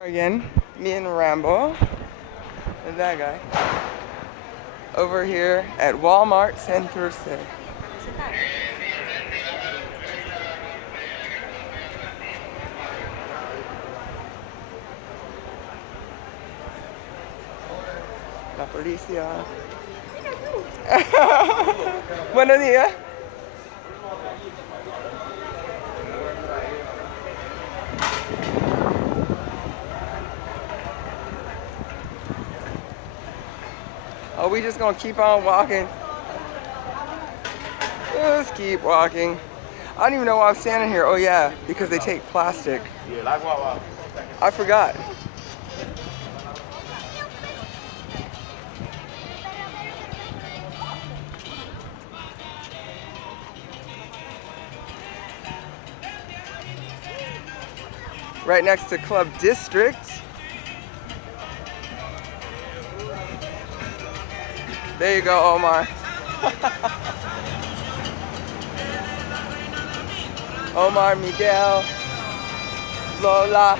Again, me and Rambo and that guy over here at Walmart Santurce. La policía. Buenos días. Oh, we just gonna keep on walking. Just keep walking. I don't even know why I'm standing here. Oh yeah, because they take plastic. I forgot. Right next to Club District. There you go, Omar. Omar, Miguel, Lola.